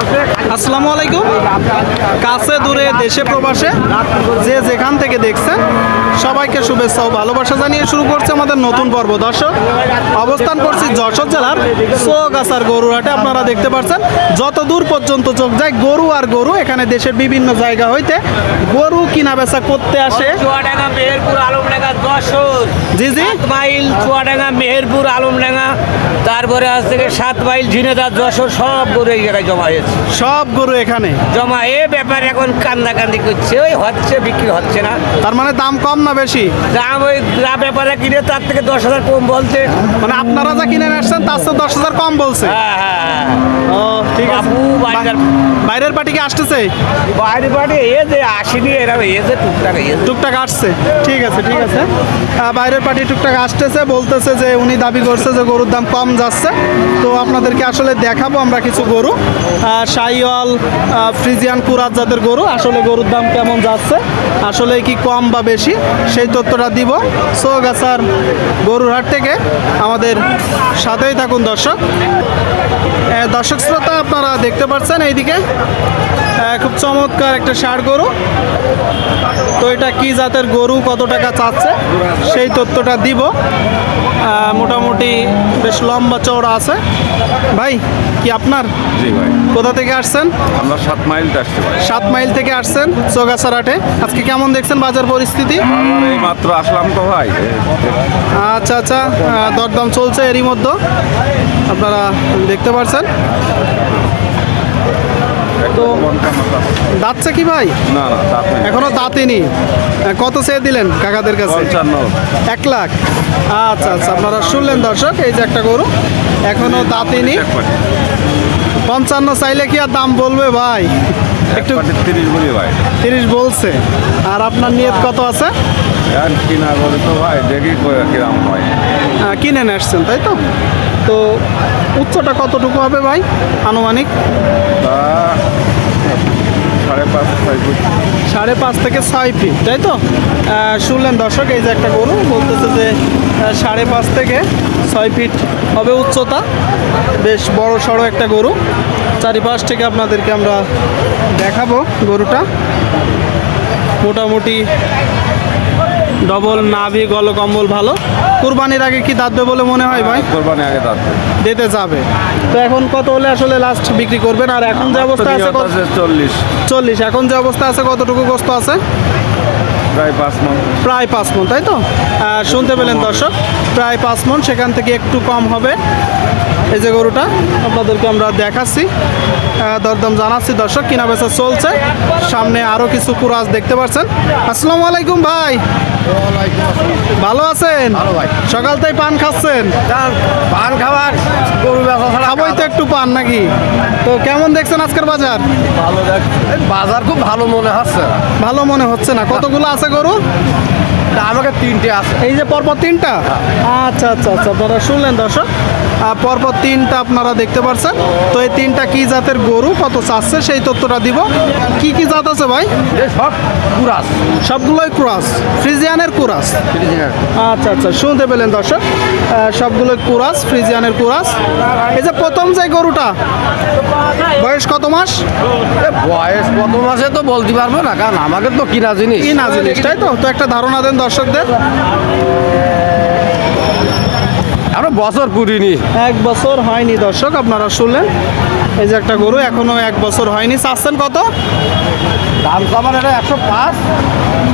আছে আসসালামু আলাইকুম। কাছে দূরে দেশে প্রবাসে যে যেখান থেকে দেখছেন সবাইকে শুভেচ্ছা ও ভালোবাসা জানিয়ে শুরু করছে আমাদের নতুন পর্ব। দর্শক অবস্থান করছি যশোর জেলার সোগাছার গরুহাটে আপনারা দেখতে পাচ্ছেন যত দূর পর্যন্ত চোখ যায় গরু আর গরু এখানে দেশের বিভিন্ন জায়গা হইতে গরু কিনা বেচা করতে আসে। জি জি। মাইল চুয়াডাঙ্গা মেহেরপুর আলমডাঙ্গা। তারপরে আজ থেকে সাত মাইল ঝিনেদার যশোর সব গরু এই জায়গায় জমা হয়েছে। সব গরু এখানে? জমা এ ব্যাপারে এখন কান্দা কান্দি করছে ওই হচ্ছে বিক্রি হচ্ছে না। তার মানে দাম কম না বেশি? দাম ওই যা ব্যাপারে কিনে তার থেকে দশ হাজার কম বলছে। মানে আপনারা যা কিনে আসছেন তার চেয়ে দশ হাজার কম বলছে? হ্যাঁ হ্যাঁ ও ঠিক আছে। বাইরের- পার্টি কি আসতেছে? বাইরে বাইরে এ যে আসেনি এরা এ যে টুকটাক টুকটাক আসছে। ঠিক আছে ঠিক আছে। বাইরের পার্টি টুকটাক আসতেছে বলতেছে যে উনি দাবি করছে যে গরুর দাম কম যাচ্ছে। তো আপনাদেরকে আসলে দেখাবো আমরা কিছু গরু। আহ, শাহিওয়াল আহ, ফ্রিজিয়ান কুরাত জাতের গরু আসলে গরুর দাম কেমন যাচ্ছে আসলে কি কম বা বেশি সেই তথ্যটা দিব। সোগাছার গরুর হাট থেকে আমাদের সাথেই থাকুন দর্শক। দর্শক শ্রোতা আপনারা দেখতে পাচ্ছেন এইদিকে খুব চমৎকার একটা ষাড় গরু। এটা কি জাতের গরু কত টাকা চাচ্ছে সেই তথ্যটা দিব। মোটামুটি বেশ লম্বা চওড়া আছে। ভাই কি আপনার? জি ভাই। কোথা থেকে আসছেন? আমরা সাত মাইল সাত মাইল থেকে আসছেন চৌগাছারাটে আজকে কেমন দেখছেন বাজার পরিস্থিতি? মাত্র আসলাম তো ভাই। আচ্ছা আচ্ছা দরদাম চলছে এরই মধ্যে। আপনারা দেখতে পাচ্ছেন তো দাঁতছে কি ভাই? না না মাইল এখনও দাঁতেনি কত চেয়ে দিলেন কাকাদের কাছে? এক লাখ। আচ্ছা আচ্ছা আপনারা শুনলেন দর্শক এই যে একটা গরু এখনও দাঁতিনি পঞ্চান্ন চাইলে কি আর দাম বলবে ভাই? একটু তিরিশ বলি ভাই। তিরিশ বলছে। আর আপনার নিয়ত কত আছে? আর কিনা বলে তো ভাই দেখি কিরাম হয়। কিনে আসছেন তাই তো? তো উচ্চটা কতটুকু হবে ভাই আনুমানিক? সাড়ে পাঁচ, ছয় সাড়ে পাঁচ থেকে ছয় ফিট, তাই তো? শুনলেন দর্শক, এই যে একটা গরু, বলতেছে যে সাড়ে পাঁচ থেকে ছয় ফিট হবে উচ্চতা। বেশ বড় সড়ো একটা গরু। চারিপাশ থেকে আপনাদেরকে আমরা দেখাবো গরুটা। মোটামুটি ডবল নাভি গলকম্বল ভালো। কুরবানির আগে কি দাঁতবে বলে মনে হয় ভাই? কোরবানি আগে দাঁত দিতে যাবে। তো এখন কত হলে আসলে লাস্ট বিক্রি করবেন? আর এখন যে অবস্থা আছে কত- চল্লিশ। চল্লিশ। এখন যে অবস্থা আছে কতটুকু গোস্ত আছে? প্রায় পাঁচ মন। প্রায় পাঁচ মন তাই তো? শুনতে পেলেন দর্শক প্রায় পাঁচ মন সেখান থেকে একটু কম হবে। এই যে গরুটা আপনাদেরকে আমরা দেখাচ্ছি। দরদাম জানাচ্ছি দর্শক কিনা বেচা চলছে। সামনে আরও কিছু কুরাজ দেখতে পাচ্ছেন। আসসালামু আলাইকুম ভাই। ভালো আছেন? সকাল থেকে পান খাচ্ছেন? পান খাবার গরু খাবই তো একটু পান নাকি? তো কেমন দেখছেন আজকের বাজার? ভালো বাজার খুব ভালো মনে হচ্ছে। ভালো মনে হচ্ছে না। কতগুলো আছে গরু? আমাকে তিনটে আছে। এই যে পরপর তিনটা? আচ্ছা আচ্ছা আচ্ছা। দাদা শুনলেন দর্শক? পরপর তিনটা আপনারা দেখতে পাচ্ছেন তো এই তিনটা কি জাতের গরু কত চাচ্ছে সেই তথ্যটা দিব। কি কি জাত আছে ভাই? সব কুরাস। সবগুলোই ক্রাস। ফ্রিজিয়ানের কুরাস? আচ্ছা আচ্ছা শুনতে পেলেন দর্শক। সবগুলোই কুরাস ফ্রিজিয়ানের কুরাস। এই যে প্রথম যে গরুটা বয়স কত মাস? বয়স কত মাসে তো বলতে পারব না কারণ আমাকে তো কিনা জিনিস। কি না জিনিস তাই তো? তো একটা ধারণা দেন দর্শকদের। আমরা বছর পুরিনি। এক বছর হয়নি দর্শক আপনারা শুনলেন। এই যে একটা গরু এখনও এক বছর হয়নি। চাচ্ছেন কত? দাম কমান এটা একশো পাঁচ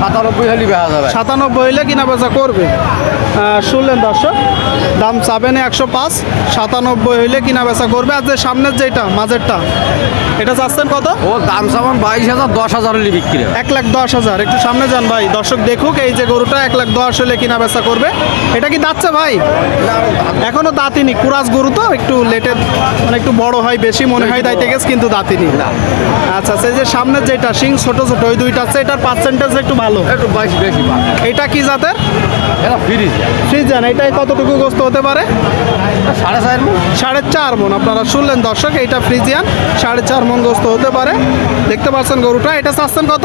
সাতানব্বই হলে যাবে। সাতানব্বই হইলে কিনা বেচা করবে শুনলেন দর্শক দাম চাবেন একশো পাঁচ সাতানব্বই হইলে কিনা বেচা করবে। আর যে সামনের যেটা মাঝেরটা এটা চাচ্ছেন কত? ও দাম সামান বাইশ হাজার দশ হাজার হলে বিক্রি এক লাখ দশ হাজার। একটু সামনে যান ভাই দর্শক দেখুক এই যে গরুটা এক লাখ দশ হলে কিনা বেচা করবে। এটা কি দাঁতছে ভাই? এখনও দাঁতিনি কুরাস গরু তো একটু লেটে মানে একটু বড় হয় বেশি মনে হয় দাইতে গেছে কিন্তু দাঁতি দাঁতিনি আচ্ছা সেই যে সামনের যেটা শিং ছোট ছোট ওই দুইটা আছে এটার পার্সেন্টেজ একটু ভালো। একটু বাইশ বেশি পাবে। এটা কি জাতের? এটা ফ্রিজ ফ্রিজান এটাই কতটুকু গোস্ত হতে পারে? সাড়ে চার মণ। সাড়ে চার মন আপনারা শুনলেন দর্শক এইটা ফ্রিজিয়ান সাড়ে চার মন গোস্ত হতে পারে। দেখতে পাচ্ছেন গরুটা এটা চাচ্ছেন কত?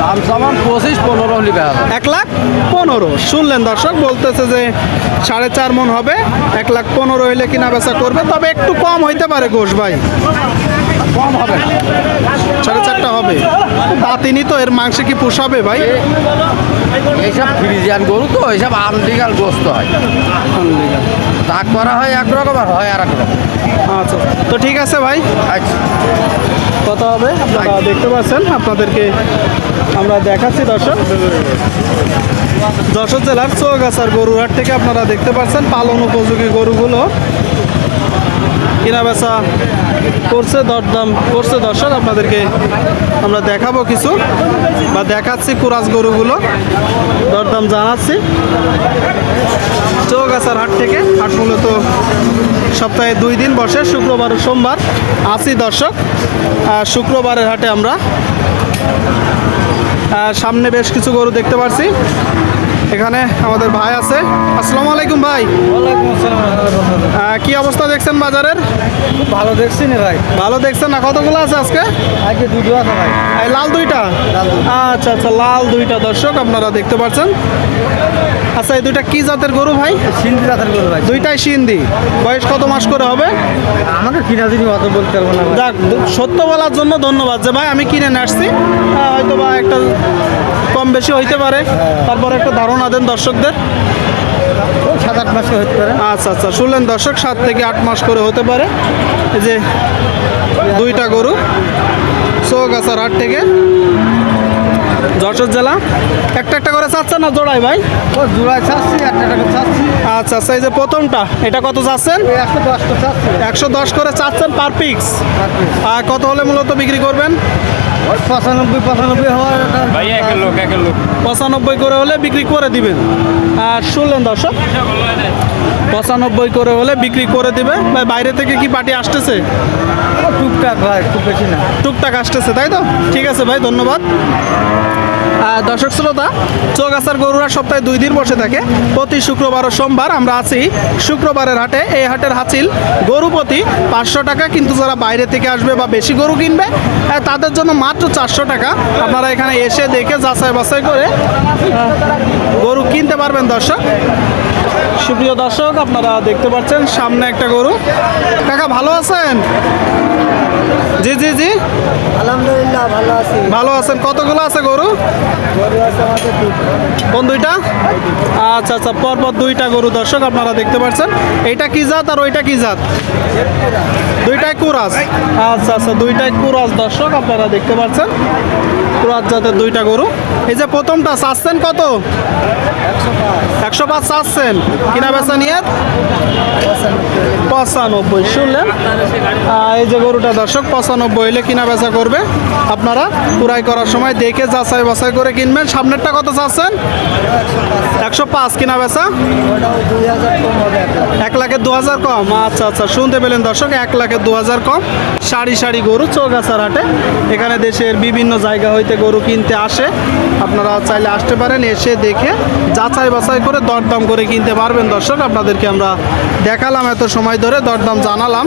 দাম সামান পঁচিশ পনেরো হলি এক লাখ পনেরো। শুনলেন দর্শক বলতেছে যে সাড়ে চার মন হবে এক লাখ পনেরো হইলে কিনা বেচা করবে তবে একটু কম হইতে পারে ঘোষ ভাই। কম হবে। সাড়ে চারটা হবে। তা তিনি তো এর মাংসে কি পোষাবে ভাই? এইসব ফ্রিজিয়ান গরু তো এইসব আনলিগাল গোস্ত হয়। দাগ করা হয় একরকম আর হয় আর এক রকম। আচ্ছা তো ঠিক আছে ভাই। আচ্ছা। কত হবে আপনারা দেখতে পাচ্ছেন আপনাদেরকে আমরা দেখাচ্ছি দর্শক। যশোর জেলার চৌগাছার গরুহাট থেকে আপনারা দেখতে পাচ্ছেন পালন উপযোগী গরুগুলো। কিনা বেচা করছে, দরদাম করছে। দর্শক, আপনাদেরকে আমরা দেখাবো কিছু বা দেখাচ্ছি কুরাজ গরুগুলো। দরদাম জানাচ্ছি। চৌগাছার হাট থেকে হাট মূলত সপ্তাহে দুই দিন বসে, শুক্রবার ও সোমবার আসি দর্শক। শুক্রবারের হাটে আমরা। সামনে বেশ কিছু গরু দেখতে পাচ্ছি এখানে আমাদের ভাই আছে। আসসালামু আলাইকুম ভাই। কি অবস্থা দেখছেন বাজারের? ভালো দেখছি না ভাই। ভালো দেখছেন না? কতগুলো আছে আজকে? আজকে দুটো আছে ভাই। লাল দুইটা? আচ্ছা আচ্ছা লাল দুইটা দর্শক আপনারা দেখতে পাচ্ছেন। আচ্ছা এই দুইটা কি জাতের গরু ভাই? সিন্ধি রাতের গরু ভাই। দুইটাই সিন্ধি। বয়স কত মাস করে হবে? আমাকে কিনা দিনই অত বলতে পারব না যাক সত্য বলার জন্য ধন্যবাদ যে ভাই আমি কিনে আসছি। হ্যাঁ, হয়তো বা একটা কম বেশি হইতে পারে। তারপর একটা ধারণা দেন দর্শকদের। সাত আট মাসে হতে পারে। আচ্ছা আচ্ছা শুনলেন দর্শক সাত থেকে আট মাস করে হতে পারে। এই যে দুইটা গরু চৌগাছার হাট থেকে। যশোর জেলা। একটা একটা করে চাচ্ছেন না জোড়াই ভাই? চাচ্ছি একটা চাচ্ছি। আচ্ছা আচ্ছা এই যে প্রথমটা এটা কত চাচ্ছেন? একশো দশ করে চাচ্ছেন পার পিক্স আর কত হলে মূলত বিক্রি করবেন? পঁচানব্বই পঁচানব্বই হওয়ার ভাই এক লোক এক লোক। পঁচানব্বই করে হলে বিক্রি করে দিবেন। আর শুনলেন দর্শক পঁচানব্বই করে হলে বিক্রি করে দিবে। ভাই বাইরে থেকে কি পার্টি আসতেছে? টুকটাক ভাই খুব বেশি না। টুকটাক আসতেছে তাই তো? ঠিক আছে ভাই ধন্যবাদ। দর্শক শ্রোতা, চৌগাছার গরুরা সপ্তাহে দুই দিন বসে থাকে। প্রতি শুক্রবার ও সোমবার আমরা আছি শুক্রবারের হাটে। এই হাটের হাসিল গরু প্রতি পাঁচশো টাকা, কিন্তু যারা বাইরে থেকে আসবে বা বেশি গরু কিনবে তাদের জন্য মাত্র চারশো টাকা। আপনারা এখানে এসে দেখে যাচাই বাছাই করে গরু কিনতে পারবেন দর্শক। সুপ্রিয় দর্শক, আপনারা দেখতে পাচ্ছেন সামনে একটা গরু। কাকা, ভালো আছেন? জি জি জি। আলহামদুলিল্লাহ ভালো আছি। ভালো আছেন। কতগুলো আছে গরু? কোন দুইটা? আচ্ছা আচ্ছা পরপর দুইটা গরু। দর্শক আপনারা দেখতে পাচ্ছেন। এইটা কি জাত আর ওইটা কি জাত? দুইটাই কুরাস। আচ্ছা আচ্ছা দুইটাই কুরাস। দর্শক আপনারা দেখতে পাচ্ছেন। কুরাস জাতের দুইটা গরু। এই যে প্রথমটা চাচ্ছেন কত? একশো পাঁচ চাচ্ছেন। কিনা বেচা নিয়ে পঁচানব্বই। শুনলেন? এই যে গরুটা দর্শক, পঁচানব্বই হলে কিনা বেচা করবে। আপনারা পুরাই করার সময় দেখে যাচাই বাছাই করে কিনবেন। সামনেরটা কত চাচ্ছেন? একশো পাঁচ কিনা বেচা? এক লাখের দু হাজার কম। আচ্ছা আচ্ছা শুনতে পেলেন দর্শক, এক লাখের দু হাজার কম। সারি সারি গরু, চৌগাছার হাটে। এখানে দেশের বিভিন্ন জায়গা হইতে গরু কিনতে আসে। আপনারা চাইলে আসতে পারেন, এসে দেখে যাচাই বাছাই করে দরদাম করে কিনতে পারবেন দর্শক। আপনাদেরকে আমরা দেখালাম, এত সময় ধরে দরদাম জানালাম।